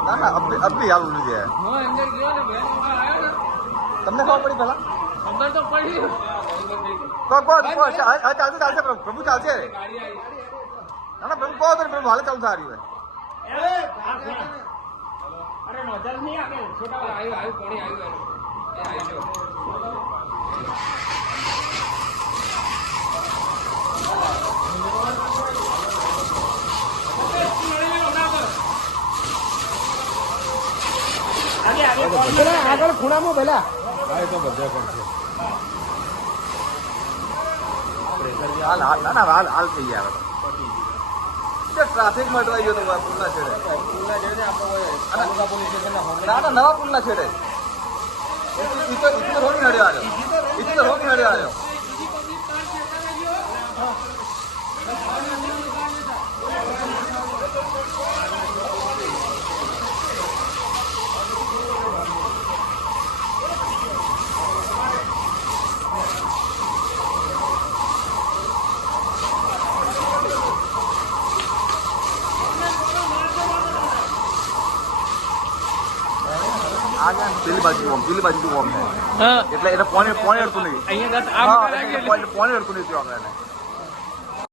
ના ના અબ અબ બી આવું છે હું અંદર ગયો ને બેન આવ્યો ને તમને ખબર પડી પેલા ખબર તો પડી તો કોણ કોણ હા હા, ચાલશે ચાલશે પ્રભુ પ્રભુ ચાલશે ગાડી આવી ના ના પ્રભુ કહો તો ને પ્રભુ હાલ ચાલુ થઈ રહ્યું અરે નોંધલ નહીં આવે. છોટા આવ્યું આવ્યું કોણી આવ્યું એ આવી ગયો. આગળ ખૂણામાં ભલા. હાલ હાલ ના ના હાલ હાલ થઈ ગયા. તો ટ્રાફિકમાં અટવાઈ ગયો તમારા પુલના છેડે? ના ના નવા પુલના છેડે. ઈ તો રોની નડ્યો આવ્યો. ઈ તો રોની નડ્યો આવ્યો. પેલી બાજુ ઓમ પેલી બાજુ ઓમ એટલે એને પોણે પોણે અડતું નહીં. અહીંયા પોણે અડતું નહીં થયું આપણે એને.